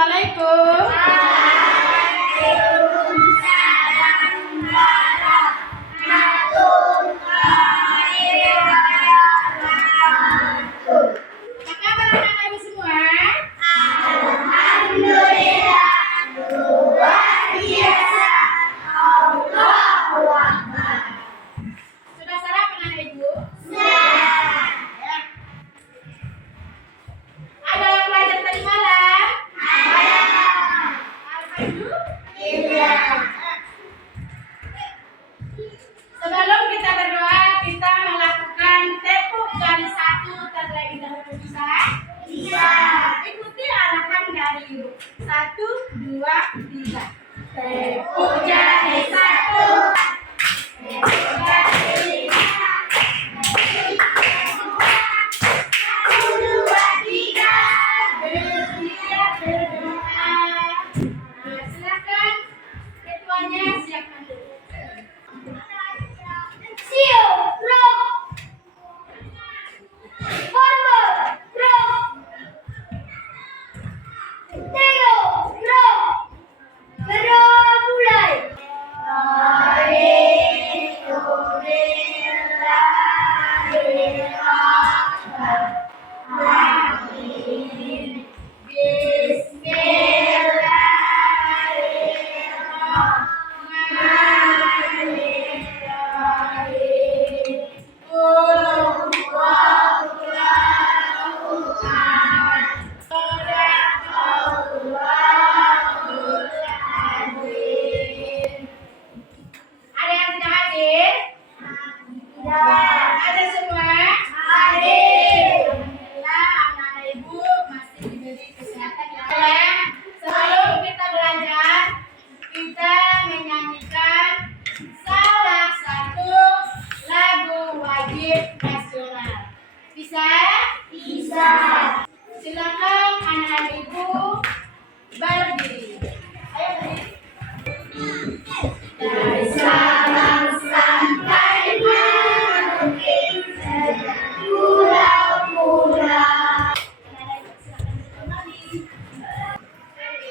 Assalamualaikum. Apa kabar anak-anak ibu semua? Alhamdulillah, luar biasa. Allahu Akbar. Sudah sarapan anak ibu? Sudah. Ya. Ada yang belajar tadi malam? Alhamdulillah. Sebelum kita berdoa, kita melakukan tepuk jari 1 terlebih dahulu, bisa? Bisa. Ikuti arahan dari ibu. 1, 2, 3. Tepuk jari 1. Tepuk jari 2. 1, 2, 3. Bersiap berdoa. Nah, silakan ketuanya siapkan dulu. Siap, bro. Forward, bro. Teo, bro. Mulai. Ada yang tidak hadir? Ada semua? Alhamdulillah, anak-anak ibu masih diberi kesehatan ya. Sebelum kita belajar, kita menyanyikan salah satu lagu wajib nasional. Bisa? Bisa. Silakan anak-anak ibu berdiri. Ayo berdiri. Dari Sabang sampai Merauke, pulau-pulau.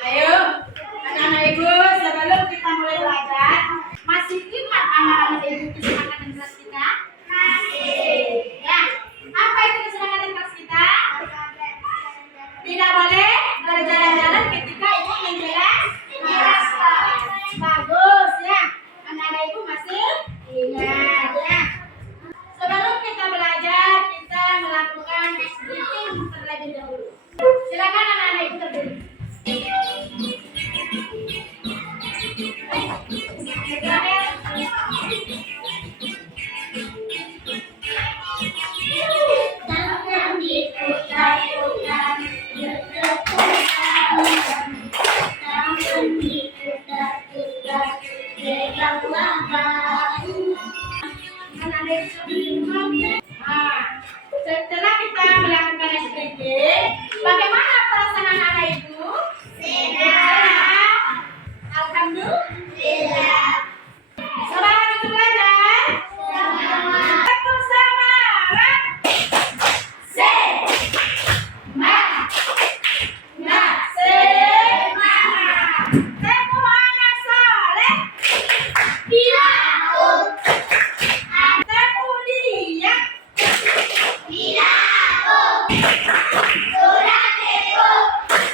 Ayo, anak-anak ibu, sebelum kita mulai belajar, masih ingat anak-anak ibu kesenangan dan kelas kita? Masih. Ya, apa itu kesenangan dan kelas kita? Tidak boleh berjalan-jalan ketika ibu menjelaskan. Bagus ya, anak-anak ibu masih ingat ya. Sebelum kita belajar, kita melakukan stretching terlebih dahulu. Silakan anak-anak ibu berdiri. Tangan diputar-putar, bertepuk tangan diputar-putar, pegang bahu. Nah, setelah kita melakukan stretching, bagaimana perasaan anak-anak ibu? Sehat. Alhamdulillah. Semangat untuk belajar. Semangat. Tepuk semangat. Semangat. Semangat. Tepuk anak soleh. Pilaut. Tepuk dia. Pilaut. Surat tepuk. 1,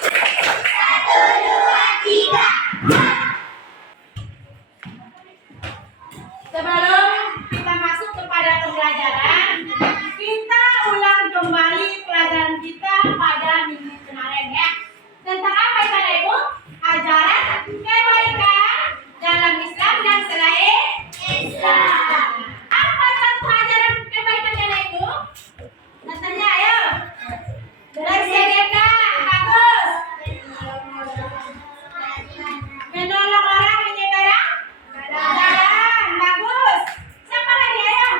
2, 3. Sebelum kita masuk kepada pembelajaran, kita ulang kembali pelajaran kita pada minggu kemarin ya. Tentang apa itu anak ibu? Ajaran kebaikan dalam Islam dan selain Islam. Apa satu ajaran kebaikan anak ibu? Katanya ayo. Bersedekah, bagus. Menolong orang menyeberang jalan, bagus. Siapa lagi ayo?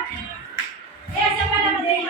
Ayo siapa dapat dari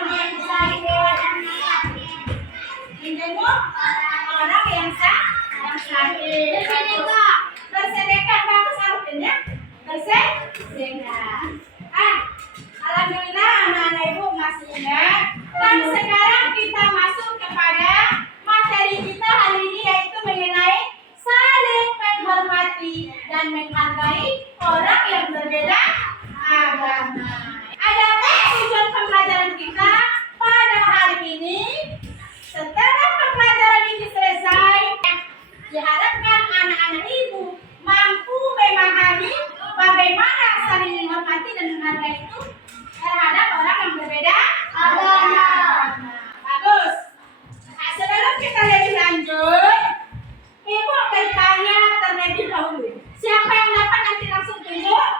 menghormati dan menghargai itu terhadap orang yang berbeda Agama. Bagus. Nah, sebelum kita lebih lanjut, Ibu bertanya terlebih dahulu. Siapa yang dapat nanti langsung tunjuk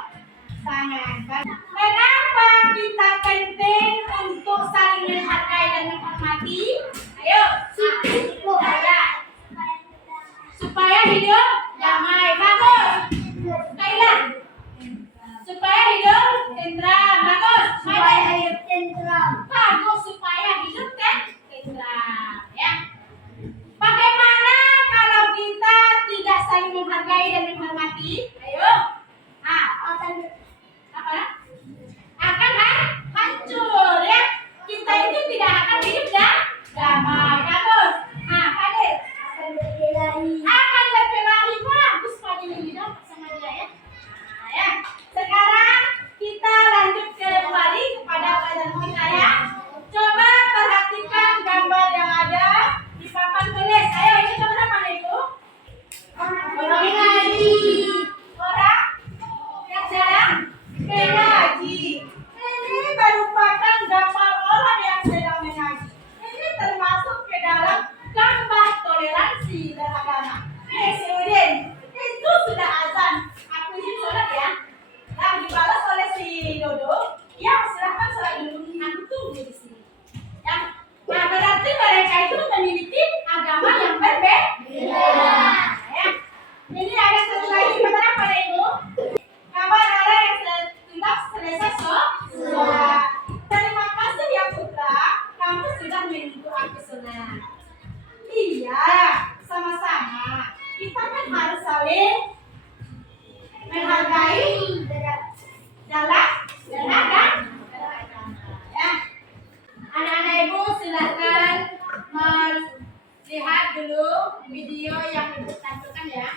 tangan. Mengapa kita penting untuk saling menghargai dan menghormati? Ayo, supaya hidup damai. Bagus. Kaila. Supaya hidup tentram. Bagus. Bagus, supaya hidup tentram. Ya. Bagaimana kalau kita tidak saling menghargai dan menghormati? Ayo. Apa? Akan hancur ya. Kita itu tidak akan hidup damai. Bagus. Fadil. Akan berkelahi. Bagus Fadil ini dapat sama dia ya. Ya. Sekarang kita lanjut kembali kepada pelajaran kita ya. Coba perhatikan gambar yang ada di papan tulis. Ayo, ini gambar apa Ibu? Orang yang sedang mengaji. Ini merupakan gambar orang yang sedang mengaji. Ini termasuk ke dalam gambar toleransi beragama. Si Udin, itu sudah azan. Aku izin sholat ya. Yang dibalas oleh si Dodo, ya silahkan sholat dulu. Aku tunggu di sini. Ya. Nah, berarti mereka itu memiliki agama yang berbeda. Ya. Ini ada satu lagi gambar apa Ibu? Gambar orang yang sudah selesai sholat. Terima kasih ya Putra, kamu sudah menuntut aku sholat. Iya, sama-sama. Kita kan harus saling menghargai dalam beragama. Ya. Anak-anak Ibu silakan melihat dulu video yang Ibu tampilkan ya.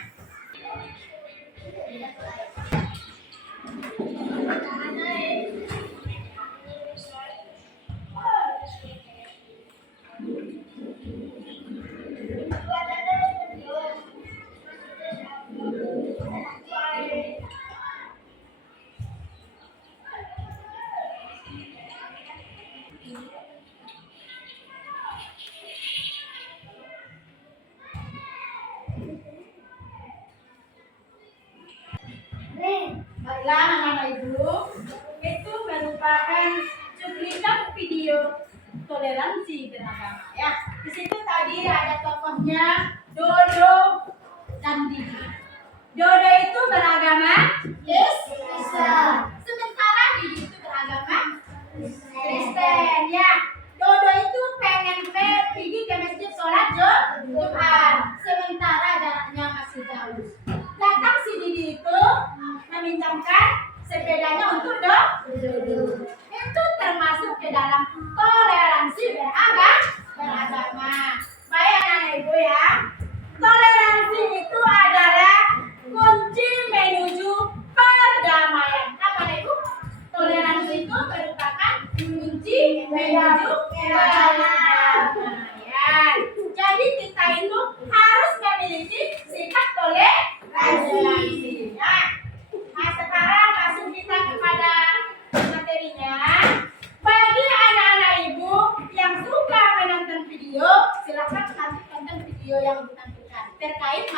Baiklah anak-anak Ibu, itu merupakan cuplikan video toleransi beragama ya. Di situ tadi ada tokohnya Dodo dan Didi. Dodo itu beragama Islam. Sementara Didi itu beragama Kristen ya. Dodo itu pengen pergi ke masjid sholat Jumat. Sementara jaraknya masih jauh. Datang si Didi itu meminjamkan sepedanya untuk Dodo. Itu termasuk ke dalam toleransi beragama. Baik anak Ibu ya. Toleransi itu adalah kunci menuju perdamaian. Apa Ibu? Toleransi itu merupakan kunci menuju perdamaian. Jadi kita itu harus memiliki sikap toleransi. Nah, sekarang masuk kita kepada materinya. Bagi anak-anak Ibu yang suka menonton video, silakan nanti tonton video yang Ibu tampilkan terkait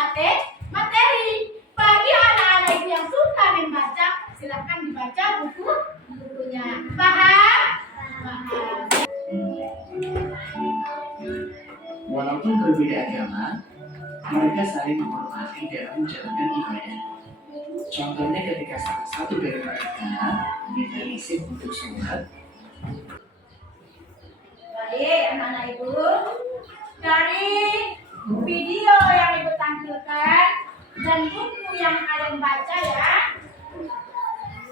materi. Bagi anak-anak Ibu yang suka membaca, silakan dibaca bukunya. Paham? Walaupun berbeda agama, mereka saling menghormati dalam menjalankan ibadah. Contohnya ketika salah satu dari mereka minta izin untuk sholat. Baik, anak-anak Ibu, dari video yang Ibu tampilkan dan buku yang kalian baca ya,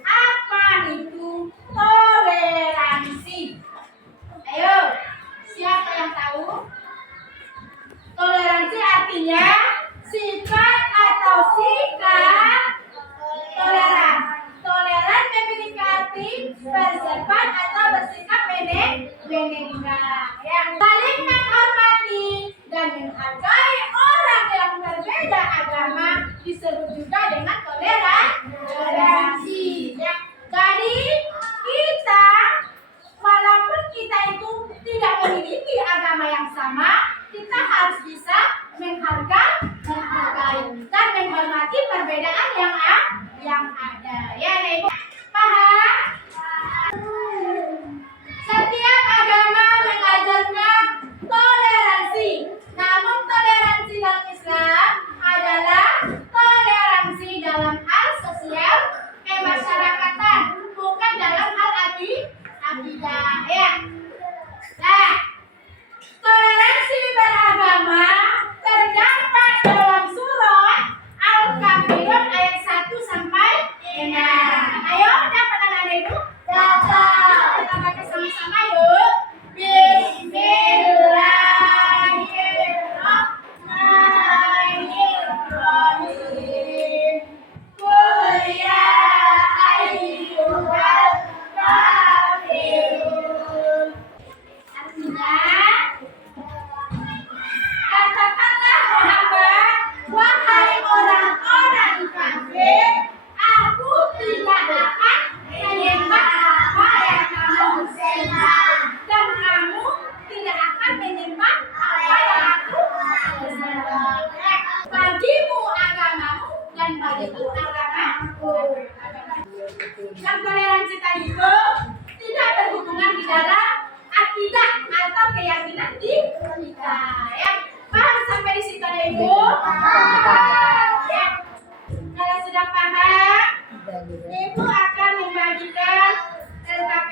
apa itu toleransi? Ayo, siapa yang tahu? Toleransi artinya sifat atau sikap toleran. Toleran memiliki arti bersikap atau bersikap benigna. Yang saling menghormati dan menghargai orang yang berbeda agama disebut juga dengan toleransi. Ya. Jadi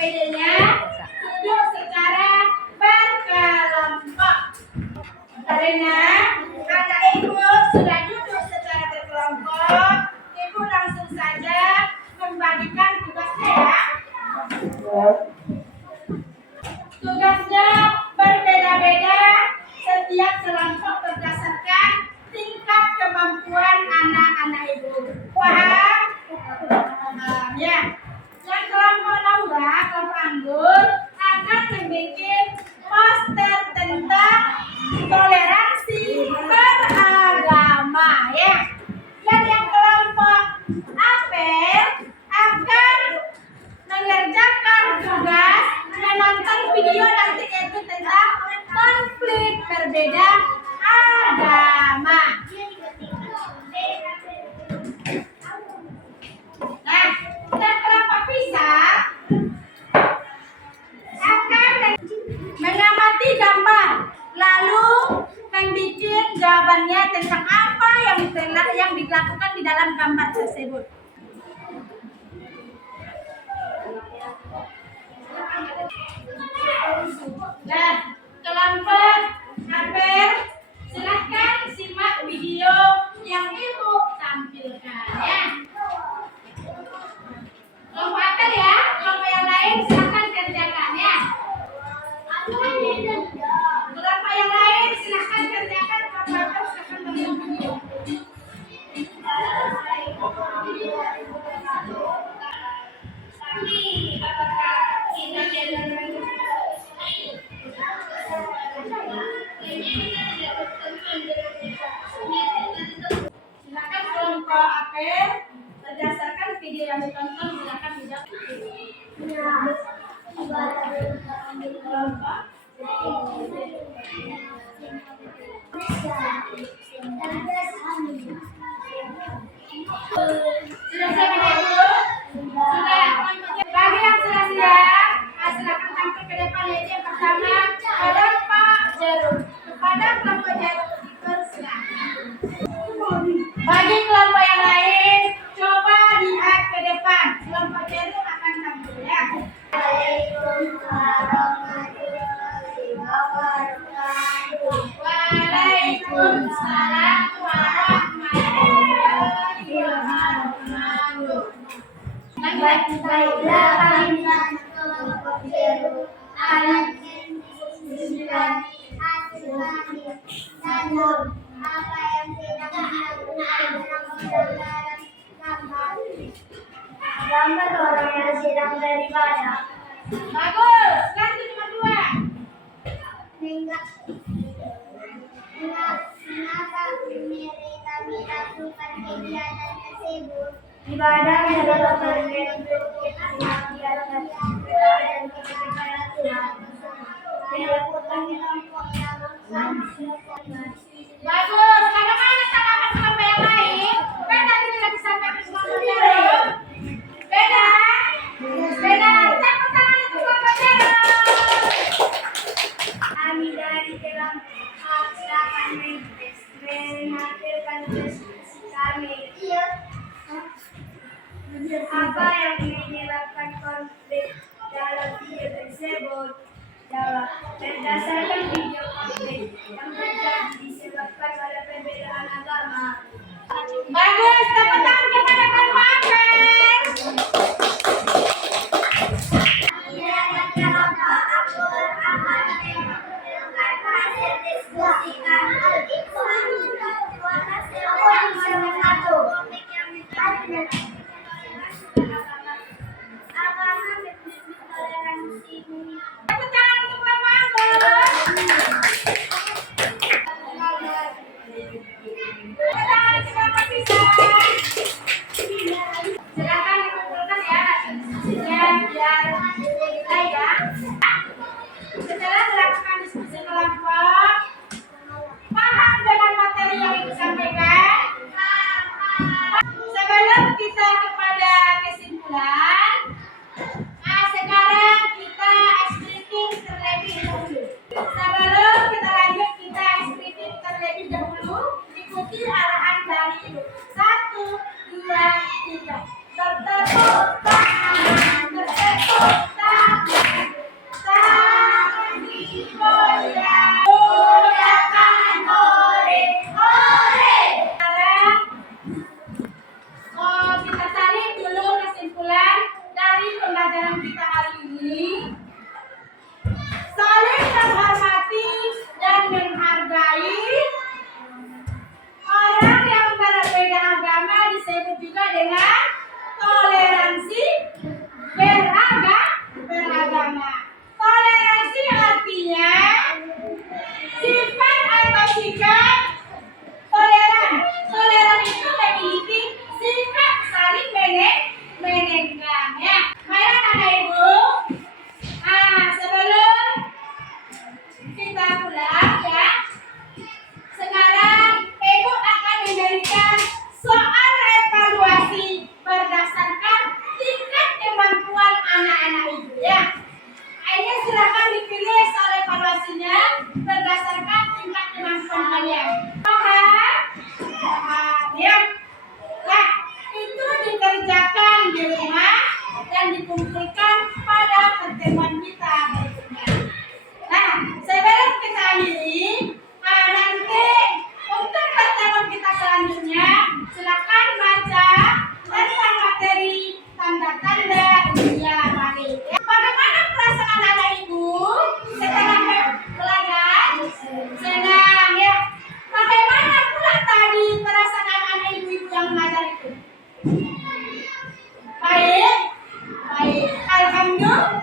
PD-nya duduk secara berkelompok. Karena anak ibu sudah duduk secara berkelompok, ibu langsung saja membagikan tugasnya ya. Tugasnya berbeda-beda setiap kelompok berdasarkan tingkat kemampuan anak-anak ibu. Paham? Paham ya. Yang kelompok Laura, kelompok Anggur akan membuat poster tentang toleransi beragama ya. Dan yang kelompok Apel akan mengerjakan tugas menonton video nanti itu tentang konflik berbeda agama. Nah, dan kelompok pisah akan mengamati gambar, lalu membuat jawabannya tentang apa yang dilakukan di dalam gambar tersebut. Nah, kelompok Apel, silahkan simak video yang ibu tampilkan ya. Kelompok Apel ya, kelompok yang lain silahkan kerjakan ya. Kelompok yang lain silahkan kerjakan, kelompok Apel silahkan tonton video. Tapi apakah kita silakan kelompok Apel berdasarkan video yang ditonton silakan dijawab. Kelompok sudah siap ibu? Sudah. Bagi yang sudah siap, silakan tampil ke depan yaitu yang pertama kelompok Jeruk. Kepada kelompok Jeruk dipersilakan. Bagi kelompok yang lain, coba lihat ke depan. Kelompok Jeruk akan tampil ya. Waalaikumsalam warahmatullahi wabarakatuh. Baiklah kami kelompok Jeruk anak sembilan hasil namun apa yang tidak gambar orang yang sedang beribadah. Bagus, lanjut nomor 2. Mengapa mereka melakukan kegiatan tersebut? Ibadah adalah bentuk kita dan kepada Tuhan. Dilakukan di kelompok yang sama. Bagus, karena mana tanggapan kelompok yang lain? Kan tadi sudah disampaikan kelompok Jeruk. Beda? Beda. Tepuk tangan untuk kelompok Jeruk. Kami dari kelompok akan menampilkan diskusi kami. Apa yang menyebabkan konflik dalam video tersebut? Jawab. Berdasarkan video konflik yang terjadi disebabkan oleh perbedaan agama. Bagus, tepuk tangan kepada kelompok Apel. Dari kelompok aku akan menampilkan hasil diskusi kami. Tepuk tangan untuk kelompok Anggur. Tepuk tangan untuk kelompok Pisang. Silakan dikumpulkan ya hasil diskusinya biar kita ya. Setelah melakukan diskusi kelompok, paham dengan materi yang ibu sampaikan? Sebelum kita kepada kesimpulan, sekarang kita eksplisit terlebih dahulu. Sebelum kita lanjut, kita eksplisit terlebih dahulu. Ikuti arahan dari ibu. 1, 2, 3. Bertepuk tangan, bertepuk tangan. pelajaran kita hari ini, saling menghormati dan menghargai orang yang berbeda agama disebut juga dengan toleransi beragama. Toleransi artinya sifat atau sikap toleran. Toleran itu memiliki sifat saling menenggang ya. Baiklah anak ibu. Sebelum kita pulang ya, sekarang ibu akan memberikan soal evaluasi berdasarkan tingkat kemampuan anak-anak ibu ya. Ini silakan dipilih soal evaluasinya berdasarkan tingkat kemampuan kalian. Paham? Paham ya. Nah, itu dikerjakan di rumah dan dikumpulkan pada pertemuan kita berikutnya. Nah, sebelum kita akhiri, nanti untuk pertemuan kita selanjutnya, silakan baca tentang materi tanda-tanda usia balik. Ya. Bagaimana perasaan anak ibu setelah belajar? Senang ya. Bagaimana pula tadi perasaan anak ibu yang mengajar itu? Baik, baik. Alhamdulillah.